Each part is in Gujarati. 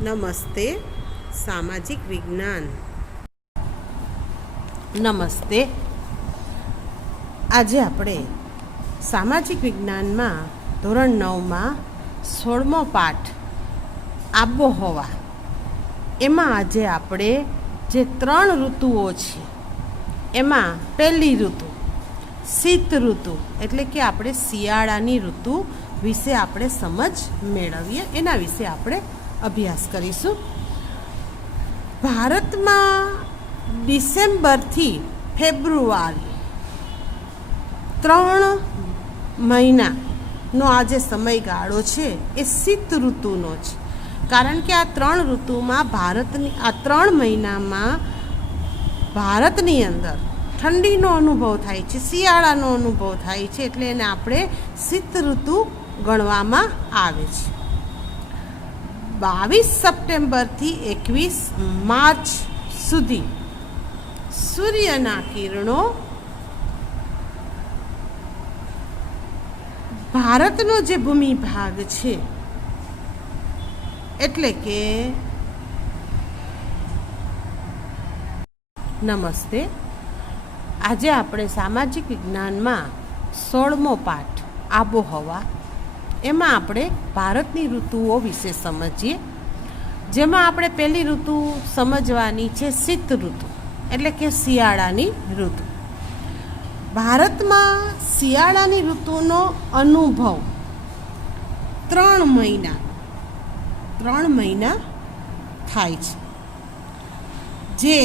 નમસ્તે. સામાજિક વિજ્ઞાન. નમસ્તે. આજે આપણે સામાજિક વિજ્ઞાનમાં ધોરણ 9માં 16મો પાઠ આબોહવા, એમાં આજે આપણે જે 3 ઋતુઓ છે એમાં પહેલી ઋતુ શીત ઋતુ એટલે કે આપણે શિયાળાની ઋતુ વિશે આપણે સમજ મેળવીએ, એના વિશે આપણે અભ્યાસ કરીશું. ભારતમાં ડિસેમ્બરથી ફેબ્રુઆરી 3 મહિનાનો આ જે સમયગાળો છે એ શીત ઋતુનો છે. કારણ કે આ 3 ઋતુમાં આ 3 મહિનામાં ભારતની અંદર ઠંડીનો અનુભવ થાય છે, શિયાળાનો અનુભવ થાય છે, એટલે એને આપણે શીત ઋતુ ગણવામાં આવે છે. 22 સપ્ટેમ્બરથી 21 માર્ચ સુધી સૂર્યના કિરણો ભારતનો જે ભૂમિ ભાગ છે એટલે કે નમસ્તે. આજે આપણે સામાજિક વિજ્ઞાનમાં 16મો પાઠ આબોહવા, એમાં આપણે ભારતની ઋતુઓ વિશે સમજીએ. જેમાં આપણે પહેલી ઋતુ સમજવાની છે શીત ઋતુ એટલે કે શિયાળાની ઋતુ. ભારતમાં શિયાળાની ઋતુનો અનુભવ 3 મહિના થાય છે, જે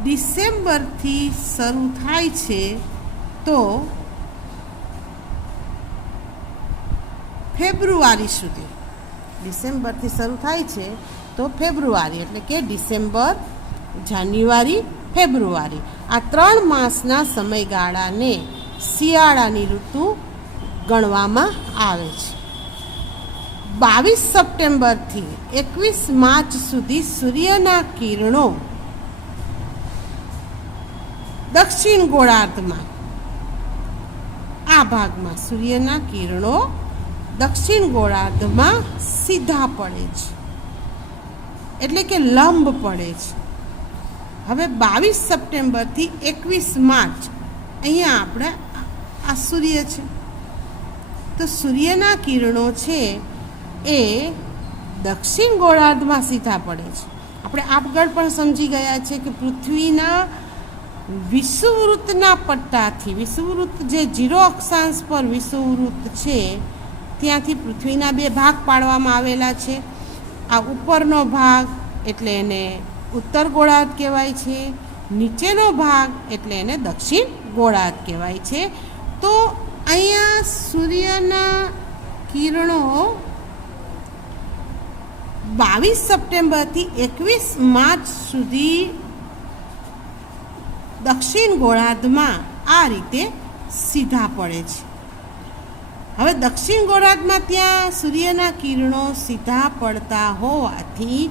ડિસેમ્બરથી શરૂ થાય છે તો ફેબ્રુઆરી સુધી. ડિસેમ્બરથી શરૂ થાય છે તો ફેબ્રુઆરી એટલે કે ડિસેમ્બર, જાન્યુઆરી, ફેબ્રુઆરી, આ 3 માસના સમયગાળાને શિયાળાની ઋતુ ગણવામાં આવે છે. 22 સપ્ટેમ્બરથી 21 માર્ચ સુધી સૂર્યના કિરણો દક્ષિણ ગોળાર્ધમાં, આ ભાગમાં સૂર્યના કિરણો દક્ષિણ ગોળાર્ધમાં સીધા પડે છે એટલે કે લંબ પડે છે. હવે 22 સપ્ટેમ્બરથી 21 માર્ચ અહીંયા આપણે આ સૂર્ય છે, તો સૂર્યના કિરણો છે એ દક્ષિણ ગોળાર્ધમાં સીધા પડે છે. આપણે આગળ પણ સમજી ગયા છે કે પૃથ્વીના વિષુવવૃત્તના પટ્ટાથી, વિષુવવૃત્ત જે 0 અક્ષાંશ પર વિષુવવૃત્ત છે ત્યાંથી પૃથ્વીના 2 ભાગ પાડવામાં આવેલા છે. આ ઉપરનો ભાગ એટલે એને ઉત્તર ગોળાર્ધ કહેવાય છે, નીચેનો ભાગ એટલે એને દક્ષિણ ગોળાર્ધ કહેવાય છે. તો અહીંયા સૂર્યના કિરણો 22 સપ્ટેમ્બરથી 21 માર્ચ સુધી દક્ષિણ ગોળાર્ધમાં આ રીતે સીધા પડે છે. હવે દક્ષિણ ગોળાર્ધમાં ત્યાં સૂર્યના કિરણો સીધા પડતા હોવાથી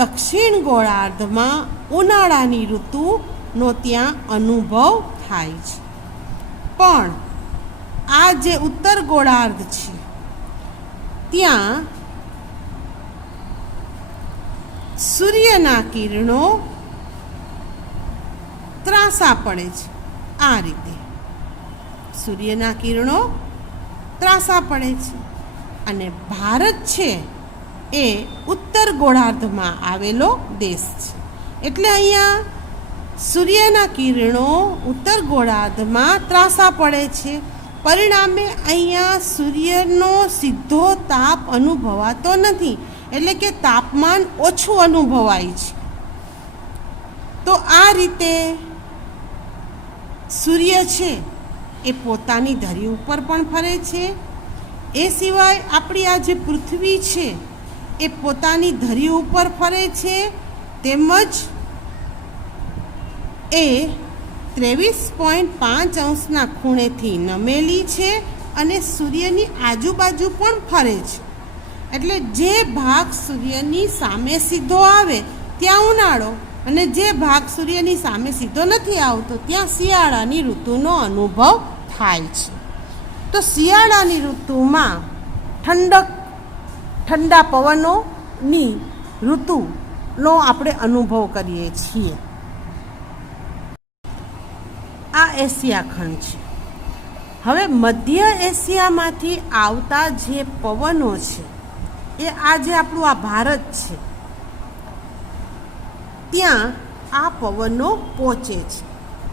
દક્ષિણ ગોળાર્ધમાં ઉનાળાની ઋતુનો ત્યાં અનુભવ થાય છે. પણ આ જે ઉત્તર ગોળાર્ધ છે ત્યાં સૂર્યના કિરણો ત્રાંસા પડે છે. આ રીતે સૂર્યના કિરણો ત્રાંસા પડે છે અને ભારત છે એ ઉત્તર ગોળાર્ધમાં આવેલો દેશ છે, એટલે અહીંયા સૂર્યના કિરણો ઉત્તર ગોળાર્ધમાં ત્રાંસા પડે છે. પરિણામે અહીંયા સૂર્યનો સીધો તાપ અનુભવાતો નથી, એટલે કે તાપમાન ઓછું અનુભવાય છે. તો આ રીતે સૂર્ય છે એ પોતાની ધરી ઉપર પણ ફરે છે. એ સિવાય આપણી આ જે પૃથ્વી છે એ પોતાની ધરી ઉપર ફરે છે, તેમજ એ 23.5 અંશના ખૂણેથી નમેલી છે અને સૂર્યની આજુબાજુ પણ ફરે છે. એટલે જે ભાગ સૂર્યની સામે સીધો આવે ત્યાં ઉનાળો અને જે ભાગ સૂર્યની સામે સીધો નથી આવતો ત્યાં શિયાળાની ઋતુનો અનુભવ થાય છે. તો શિયાળાની ઋતુમાં ઠંડક ઠંડા પવનોની ઋતુનો આપણે અનુભવ કરીએ છીએ. આ એશિયા ખંડ છે. હવે મધ્ય એશિયામાંથી આવતા જે પવનો છે એ આ જે આપણું આ ભારત છે ત્યાં આ પવનો પહોંચે છે.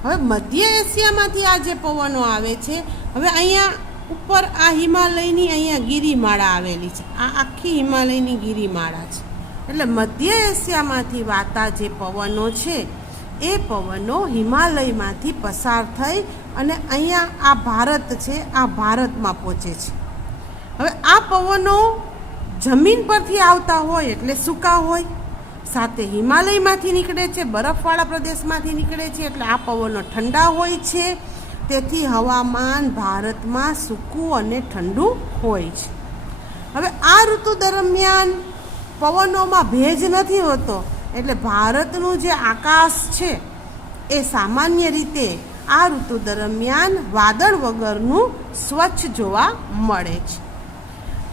હવે મધ્ય એશિયામાંથી આ જે પવનો આવે છે, હવે અહીંયા ઉપર આ હિમાલયની અહીંયા ગિરિમાળા આવેલી છે. આ આખી હિમાલયની ગિરિમાળા છે. એટલે મધ્ય એશિયામાંથી વાતા જે પવનો છે એ પવનો હિમાલયમાંથી પસાર થઈ અને અહીંયા આ ભારત છે, આ ભારતમાં પહોંચે છે. હવે આ પવનો જમીન પરથી આવતા હોય એટલે સૂકા હોય, સાથે હિમાલયમાંથી નીકળે છે, બરફવાળા પ્રદેશમાંથી નીકળે છે એટલે આ પવનો ઠંડા હોય છે. તેથી હવામાન ભારતમાં સૂકું અને ઠંડુ હોય છે. હવે આ ઋતુ દરમિયાન પવનોમાં ભેજ નથી હોતો એટલે ભારતનું જે આકાશ છે એ સામાન્ય રીતે આ ઋતુ દરમિયાન વાદળ વગરનું સ્વચ્છ જોવા મળે છે.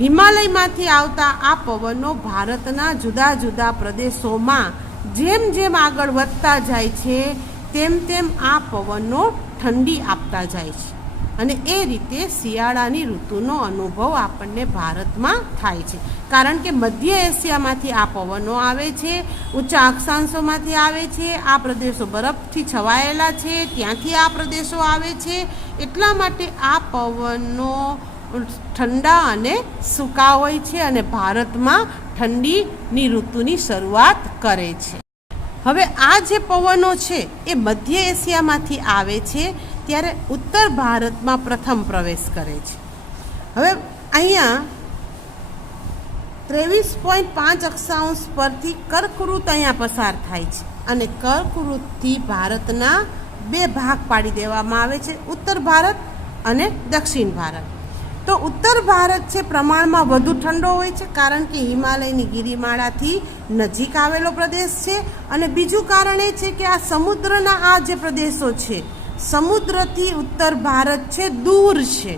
હિમાલયમાંથી આવતા આ પવનો ભારતના જુદા જુદા પ્રદેશોમાં જેમ જેમ આગળ વધતા જાય છે તેમ તેમ આ પવનો ઠંડી આપતા જાય છે અને એ રીતે શિયાળાની ઋતુનો અનુભવ આપણને ભારતમાં થાય છે. કારણ કે મધ્ય એશિયામાંથી આ પવનો આવે છે, ઊંચા અક્ષાંશોમાંથી આવે છે, આ પ્રદેશો બરફથી છવાયેલા છે ત્યાંથી આ પ્રદેશો આવે છે. એટલા માટે આ પવનો ઠંડા અને સૂકા હોય છે અને ભારતમાં ઠંડીની ઋતુની શરૂઆત કરે છે. હવે આ જે પવનો છે એ મધ્ય એશિયામાંથી આવે છે ત્યારે ઉત્તર ભારતમાં પ્રથમ પ્રવેશ કરે છે. હવે અહીંયા 23.5 અક્ષાંશ પરથી કર્કવૃત અહીંયા પસાર થાય છે અને કર્કવૃતથી ભારતના બે ભાગ પાડી દેવામાં આવે છે, ઉત્તર ભારત અને દક્ષિણ ભારત. તો ઉત્તર ભારત છે પ્રમાણમાં વધુ ઠંડો હોય છે કારણ કે હિમાલયની ગિરિમાળાથી નજીક આવેલો પ્રદેશ છે અને બીજું કારણ એ છે કે આ સમુદ્રના આ જે પ્રદેશો છે સમુદ્રથી ઉત્તર ભારત છે દૂર છે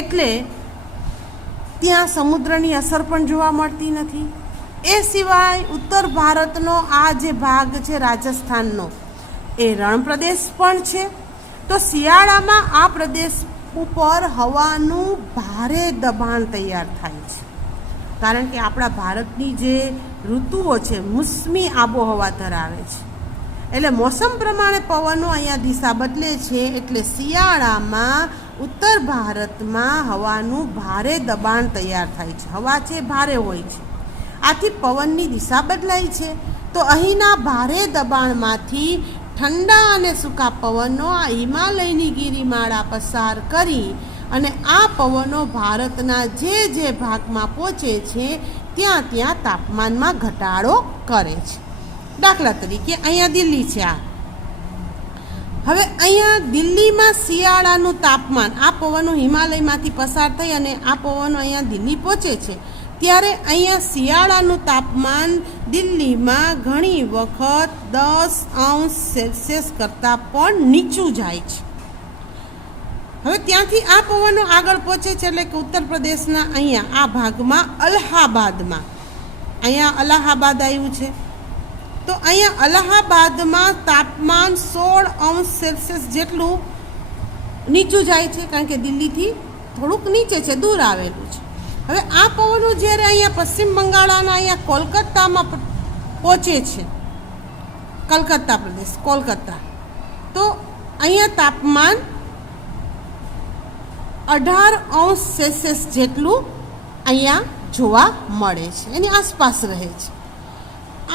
એટલે ત્યાં સમુદ્રની અસર પણ જોવા મળતી નથી. એ સિવાય ઉત્તર ભારતનો આ જે ભાગ છે રાજસ્થાનનો એ રણ પ્રદેશ પણ છે. તો શિયાળામાં આ પ્રદેશ ઉપર હવાનું ભારે દબાણ તૈયાર થાય છે કારણ કે આપણા ભારતની જે ઋતુઓ છે મોસમી આબોહવા ધરાવે છે એટલે મોસમ પ્રમાણે પવનો અહીંયા દિશા બદલે છે એટલે શિયાળામાં ઉત્તર ભારતમાં હવાનું ભારે દબાણ તૈયાર થાય છે. હવા છે ભારે હોય છે, આથી પવનની દિશા બદલાય છે. તો અહીંના ભારે દબાણમાંથી ઠંડા અને સૂકા પવનો આ હિમાલયની ગિરિમાળા પસાર કરી અને આ પવનો ભારતના જે ભાગમાં પહોંચે છે ત્યાં ત્યાં તાપમાનમાં ઘટાડો કરે છે. દાખલા તરીકે અહીંયા દિલ્હી છે. હવે અહીંયા દિલ્હીમાં શિયાળાનું તાપમાન આ પવનો હિમાલયમાંથી પસાર થઈ અને આ પવનો અહીંયા દિલ્હી પહોંચે છે ત્યારે અહીંયા શિયાળાનું તાપમાન દિલ્હીમાં ઘણી વખત 10°C કરતાં પણ નીચું જાય છે. હવે ત્યાંથી આ પવનો આગળ પહોંચે છે એટલે કે ઉત્તર પ્રદેશના અહીંયા આ ભાગમાં અલ્હાબાદમાં, અહીંયા અલ્હાબાદ આવ્યું છે તો અહીંયા અલ્હાબાદમાં તાપમાન 16°C જેટલું નીચું જાય છે કારણ કે દિલ્હીથી થોડુંક નીચે છે, દૂર આવેલું છે. હવે આ પવનો જ્યારે અહીંયા પશ્ચિમ બંગાળના અહીંયા કોલકાતામાં પહોંચે છે, કલકત્તા પ્રદેશ કોલકાતા, તો અહીંયા તાપમાન 18°C જેટલું અહીંયા જોવા મળે છે, એની આસપાસ રહે છે.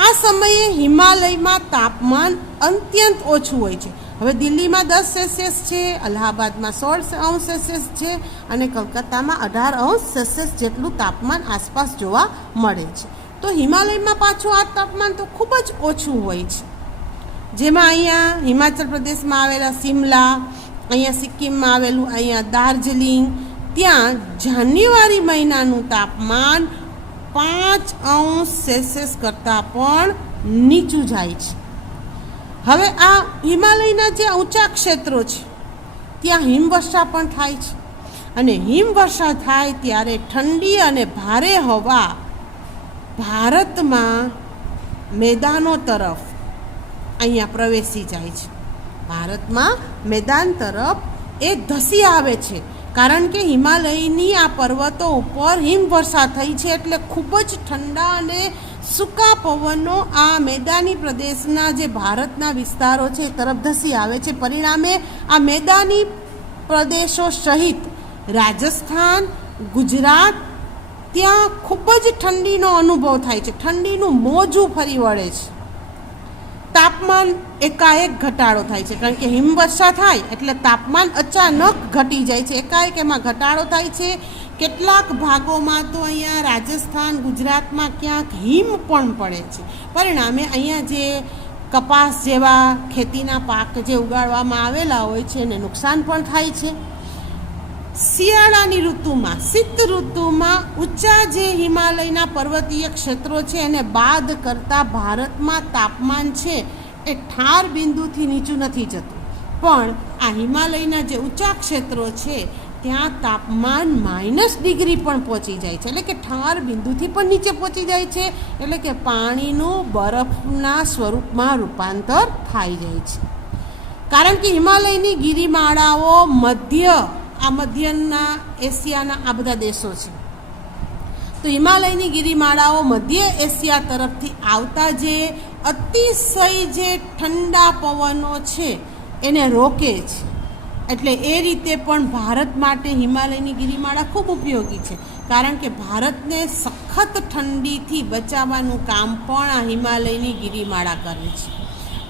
આ સમયે હિમાલયમાં તાપમાન અત્યંત ઓછું હોય છે. હવે દિલ્હીમાં 10°C છે, અલ્હાબાદમાં 16°C છે અને કલકત્તામાં 18°C જેટલું તાપમાન આસપાસ જોવા મળે છે. તો હિમાલયમાં પાછું આ તાપમાન તો ખૂબ જ ઓછું હોય છે. જેમાં અહીંયા હિમાચલ પ્રદેશમાં આવેલા સિમલા, અહીંયા સિક્કિમમાં આવેલું અહીંયા દાર્જિલિંગ, ત્યાં જાન્યુઆરી મહિનાનું તાપમાન 5°C કરતાં પણ નીચું જાય છે. હવે આ હિમાલયના જે ઊંચા ક્ષેત્રો છે ત્યાં હિમવર્ષા પણ થાય છે અને હિમવર્ષા થાય ત્યારે ઠંડી અને ભારે હવા ભારતમાં મેદાનો તરફ અહીંયા પ્રવેશી જાય છે. ભારતમાં મેદાન તરફ એ ધસી આવે છે, કારણ કે હિમાલયની આ પર્વતો ઉપર હિમવર્ષા થઈ છે, એટલે ખૂબ જ ઠંડા અને સૂકા પવનો આ મેદાની પ્રદેશના જે ભારતના વિસ્તારો છે એ તરફ ધસી આવે છે. પરિણામે આ મેદાની પ્રદેશો સહિત રાજસ્થાન, ગુજરાત, ત્યાં ખૂબ જ ઠંડીનો અનુભવ થાય છે. ઠંડીનું મોજું ફરી વળે છે. તાપમાન એકાએક ઘટાડો થાય છે, કારણ કે હિમવર્ષા થાય એટલે તાપમાન અચાનક ઘટી જાય છે. એકાએક એમાં ઘટાડો થાય છે. કેટલાક ભાગોમાં તો અહીંયા રાજસ્થાન, ગુજરાતમાં ક્યાંક હિમ પણ પડે છે. પરિણામે અહીંયા જે કપાસ જેવા ખેતીના પાક જે ઉગાડવામાં આવેલા હોય છે એને નુકસાન પણ થાય છે. શિયાળાની ઋતુમાં, શીત ઋતુમાં ઊંચા જે હિમાલયના પર્વતીય ક્ષેત્રો છે એને બાદ કરતાં ભારતમાં તાપમાન છે એ ઠાર બિંદુથી નીચું નથી જતું, પણ આ હિમાલયના જે ઊંચા ક્ષેત્રો છે ત્યાં તાપમાન -ડિગ્રી પણ પહોંચી જાય છે, એટલે કે ઠાર બિંદુથી પણ નીચે પહોંચી જાય છે, એટલે કે પાણીનું બરફના સ્વરૂપમાં રૂપાંતર થઈ જાય છે. કારણ કે હિમાલયની ગિરિમાળાઓ મધ્યના એશિયાના આ બધા દેશો છે, તો હિમાલયની ગિરિમાળાઓ મધ્ય એશિયા તરફથી આવતા જે અતિશય જે ઠંડા પવનો છે એને રોકે છે. એટલે એ રીતે પણ ભારત માટે હિમાલયની ગિરિમાળા ખૂબ ઉપયોગી છે, કારણ કે ભારતને સખત ઠંડીથી બચાવવાનું કામ પણ આ હિમાલયની ગિરિમાળા કરે છે.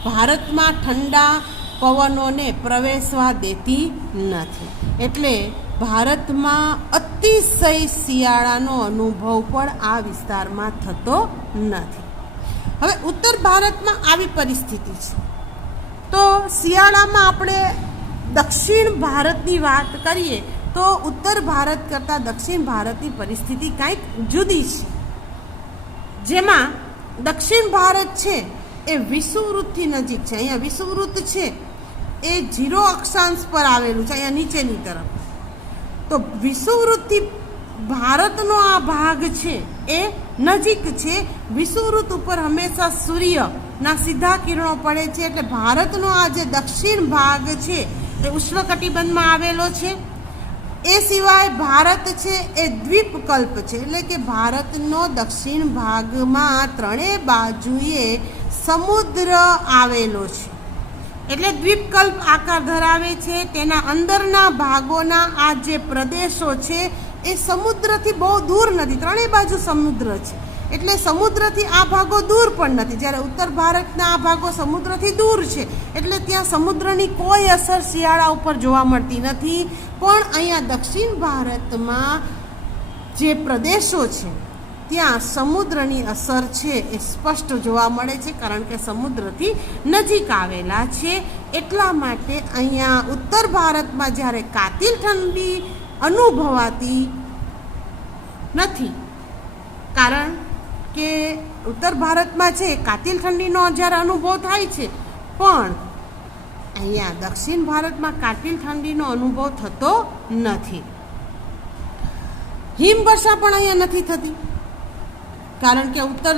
ભારતમાં ઠંડા પવનોને પ્રવેશવા દેતી નથી, એટલે ભારતમાં અતિશય શિયાળાનો અનુભવ પણ આ વિસ્તારમાં થતો નથી. હવે ઉત્તર ભારતમાં આવી પરિસ્થિતિ છે, તો શિયાળામાં આપણે દક્ષિણ ભારતની વાત કરીએ તો ઉત્તર ભારત કરતાં દક્ષિણ ભારતની પરિસ્થિતિ કંઈક જુદી છે. જેમાં દક્ષિણ ભારત છે એ વિષુવવૃત્તથી નજીક છે. અહીંયા વિષુવવૃત્ત છે એ 0 અક્ષાંશ પર આવેલું છે, અહીંયા નીચેની તરફ. તો વિષુવવૃત્તથી ભારતનો આ ભાગ છે એ નજીક છે. વિષુવવૃત્ત ઉપર હંમેશા સૂર્યના સીધા કિરણો પડે છે, એટલે ભારતનો આ જે દક્ષિણ ભાગ છે એ ઉષ્ણકટિબંધમાં આવેલો છે. એ સિવાય ભારત છે એ દ્વીપકલ્પ છે, એટલે કે ભારતનો દક્ષિણ ભાગમાં ત્રણેય બાજુએ સમુદ્ર આવેલો છે, એટલે દ્વીપકલ્પ આકાર ધરાવે છે. તેના અંદરના ભાગોના આ જે પ્રદેશો છે એ સમુદ્રથી બહુ દૂર નથી, ત્રણેય બાજુ સમુદ્ર છે, એટલે સમુદ્રથી આ ભાગો દૂર પણ નથી. જ્યારે ઉત્તર ભારતના આ ભાગો સમુદ્રથી દૂર છે, એટલે ત્યાં સમુદ્રની કોઈ અસર શિયાળા ઉપર જોવા મળતી નથી. પણ અહીંયા દક્ષિણ ભારતમાં જે પ્રદેશો છે ત્યાં સમુદ્રની અસર છે એ સ્પષ્ટ જોવા મળે છે, કારણ કે સમુદ્રથી નજીક આવેલા છે. એટલા માટે અહીંયા ઉત્તર ભારતમાં જ્યારે કાતિલ ઠંડી અનુભવાતી નથી, કારણ કે ઉત્તર ભારતમાં છે કાતિલ ઠંડીનો જ્યારે અનુભવ થાય છે, પણ અહીંયા દક્ષિણ ભારતમાં કાતિલ ઠંડીનો અનુભવ થતો નથી. હિમવર્ષા પણ અહીંયા નથી થતી, કારણ કે ઉત્તર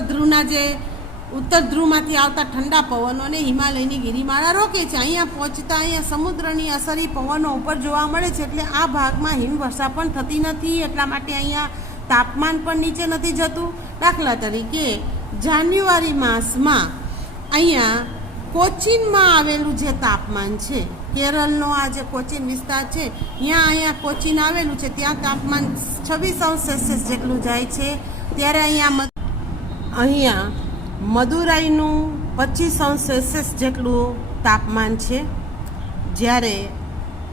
ધ્રુવમાંથી આવતા ઠંડા પવનોને હિમાલયની ગિરિમાળા રોકે છે. અહીંયા પહોંચતા અહીંયા સમુદ્રની અસરી પવનો ઉપર જોવા મળે છે, એટલે આ ભાગમાં હિમવર્ષા પણ થતી નથી. એટલા માટે અહીંયા તાપમાન પણ નીચે નથી જતું. દાખલા તરીકે જાન્યુઆરી માસમાં અહીંયા કોચીનમાં આવેલું જે તાપમાન છે, કેરળનો આ જે કોચીન વિસ્તાર છે અહીંયા કોચીન આવેલું છે, ત્યાં તાપમાન 26°C જેટલું જાય છે. ત્યારે અહીંયા મદુરાઈનું 25°C જેટલું તાપમાન છે, જ્યારે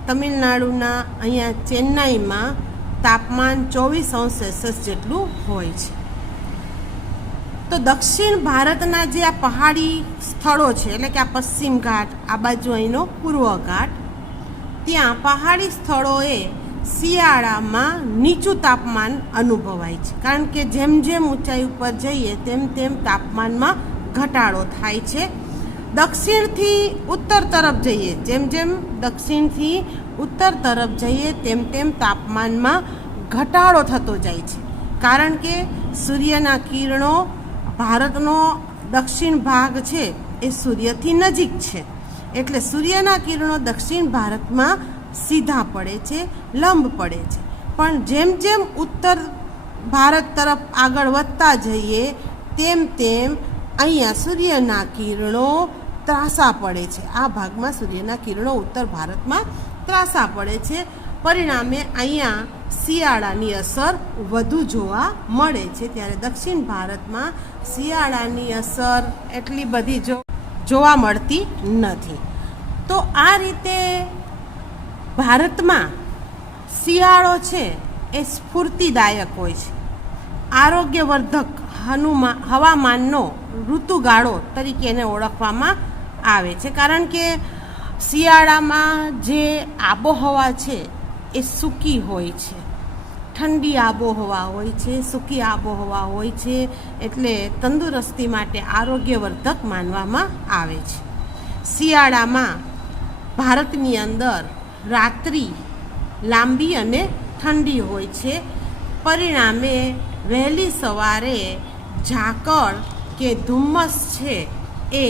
તમિલનાડુના અહીંયા ચેન્નાઈમાં તાપમાન 24°C જેટલું હોય છે. તો દક્ષિણ ભારતના જે આ પહાડી સ્થળો છે, એટલે કે આ પશ્ચિમ ઘાટ, આ બાજુ અહીંનો પૂર્વ ઘાટ, ત્યાં પહાડી સ્થળોએ શિયાળામાં નીચું તાપમાન અનુભવાય છે, કારણ કે જેમ જેમ ઊંચાઈ ઉપર જઈએ તેમ તેમ તાપમાનમાં ઘટાડો થાય છે. દક્ષિણથી ઉત્તર તરફ જઈએ, જેમ જેમ દક્ષિણથી ઉત્તર તરફ જઈએ તેમ તેમ તાપમાનમાં ઘટાડો થતો જાય છે, કારણ કે સૂર્યના કિરણો ભારતનો દક્ષિણ ભાગ છે એ સૂર્યથી નજીક છે, એટલે સૂર્યના કિરણો દક્ષિણ ભારતમાં સીધા પડે છે, લંબ પડે છે. પણ જેમ જેમ ઉત્તર ભારત તરફ આગળ વધતા જઈએ તેમ તેમ અહીંયા સૂર્યના કિરણો ત્રાંસા પડે છે. આ ભાગમાં સૂર્યના કિરણો ઉત્તર ભારતમાં ત્રાંસા પડે છે. પરિણામે અહીંયા શિયાળાની અસર વધુ જોવા મળે છે. ત્યારે દક્ષિણ ભારતમાં શિયાળાની અસર એટલી બધી જોવા મળતી નથી. તો આ રીતે ભારતમાં શિયાળો છે એ સ્ફૂર્તિદાયક હોય છે, આરોગ્યવર્ધક હવામાનનો ઋતુગાળો તરીકે એને ઓળખવામાં આવે છે. કારણ કે શિયાળામાં જે આબોહવા છે એ સૂકી હોય છે, ઠંડી આબોહવા હોય છે, સૂકી આબોહવા હોય છે, એટલે તંદુરસ્તી માટે આરોગ્યવર્ધક માનવામાં આવે છે. શિયાળામાં ભારતની અંદર રાત્રિ લાંબી અને ઠંડી હોય છે. પરિણામે વહેલી સવારે ઝાકળ કે ધુમ્મસ છે એ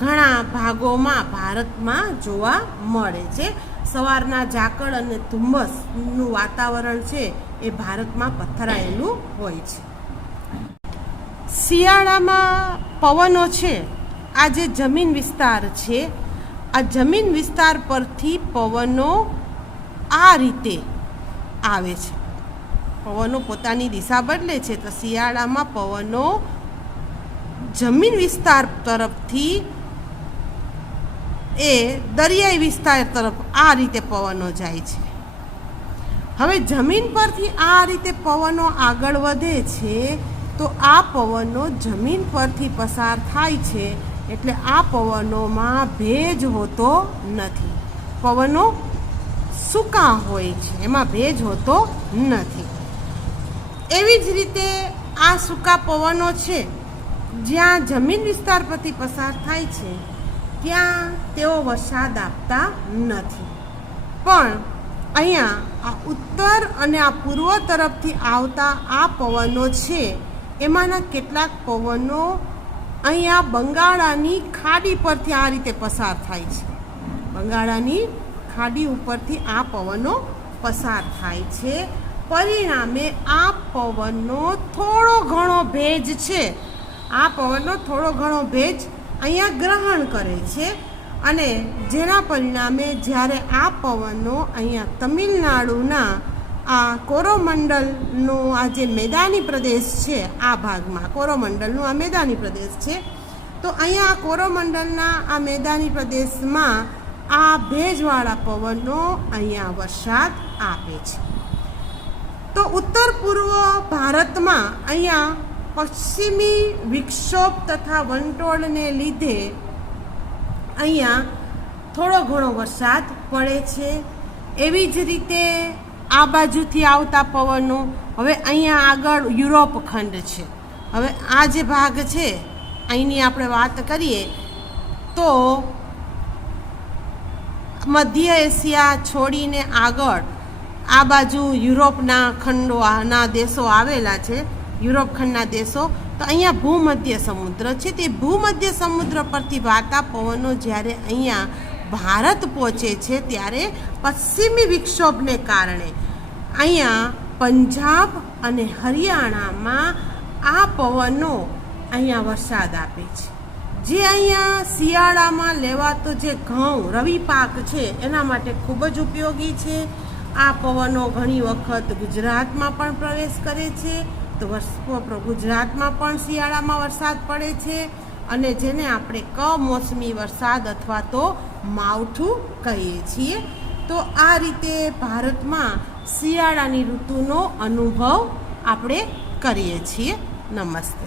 ઘણા ભાગોમાં ભારતમાં જોવા મળે છે. સવારના ઝાકળ અને ધુમ્મસનું વાતાવરણ છે એ ભારતમાં પથરાયેલું હોય છે. શિયાળામાં પવનો છે, આ જે જમીન વિસ્તાર છે, આ જમીન વિસ્તાર પરથી પવનો આ રીતે આવે છે. પવનો પોતાની દિશા બદલે છે, તો શિયાળામાં પવનો જમીન વિસ્તાર તરફથી એ દરિયાઈ વિસ્તાર તરફ આ રીતે પવનો જાય છે. હવે જમીન પરથી આ રીતે પવનો આગળ વધે છે, તો આ પવનો જમીન પરથી પસાર થાય છે, એટલે આ પવનોમાં ભેજ હોતો નથી. પવનો સૂકા હોય છે, એમાં ભેજ હોતો નથી. એવી જ રીતે આ સૂકા પવનો છે જ્યાં જમીન વિસ્તાર પરથી પસાર થાય છે ત્યાં તેઓ વરસાદ આપતા નથી. પણ અહીંયા આ ઉત્તર અને આ પૂર્વ તરફથી આવતા આ પવનો છે, એમાંના કેટલાક પવનો અહીંયા બંગાળાની ખાડી પરથી આ રીતે પસાર થાય છે. બંગાળાની ખાડી ઉપરથી આ પવનો પસાર થાય છે. પરિણામે આ પવનનો થોડો ઘણો ભેજ છે, આ પવનનો થોડો ઘણો ભેજ અહીંયા ગ્રહણ કરે છે, અને જેના પરિણામે જ્યારે આ પવનો અહીંયા તમિલનાડુના આ કોરોમંડલનો આ જે મેદાની પ્રદેશ છે, આ ભાગમાં કોરોમંડલનો આ મેદાની પ્રદેશ છે, તો અહીંયા આ કોરોમંડલના આ મેદાની પ્રદેશમાં આ ભેજવાળા પવનો અહીંયા વરસાદ આપે છે. તો ઉત્તર પૂર્વ ભારતમાં અહીંયા પશ્ચિમી વિક્ષોભ તથા વંટોળને લીધે અહીંયા થોડો ઘણો વરસાદ પડે છે. એવી જ રીતે આ બાજુથી આવતા પવનો, હવે અહીંયા આગળ યુરોપ ખંડ છે. હવે આ જે ભાગ છે અહીંની આપણે વાત કરીએ તો મધ્ય એશિયા છોડીને આગળ આ બાજુ યુરોપના ખંડોના દેશો આવેલા છે, યુરોપ ખંડના દેશો. તો અહીંયા ભૂમધ્ય સમુદ્ર છે, તે ભૂમધ્ય સમુદ્ર પરથી વાતા પવનો જ્યારે અહીંયા ભારત પહોંચે છે ત્યારે પશ્ચિમી વિક્ષોભને કારણે અહીંયા પંજાબ અને હરિયાણામાં આ પવનો અહીંયા વરસાદ આપે છે. જે અહીંયા શિયાળામાં લેવાતો જે ઘઉં રવિ પાક છે એના માટે ખૂબ જ ઉપયોગી છે. આ પવનો ઘણી વખત ગુજરાતમાં પણ પ્રવેશ કરે છે, તો ગુજરાતમાં પણ શિયાળામાં વરસાદ પડે છે, અને જેને આપણે કમોસમી વરસાદ અથવા તો માવઠું કહીએ છીએ. તો આ રીતે ભારતમાં શિયાળાની ઋતુનો અનુભવ આપણે કરીએ છીએ. નમસ્તે.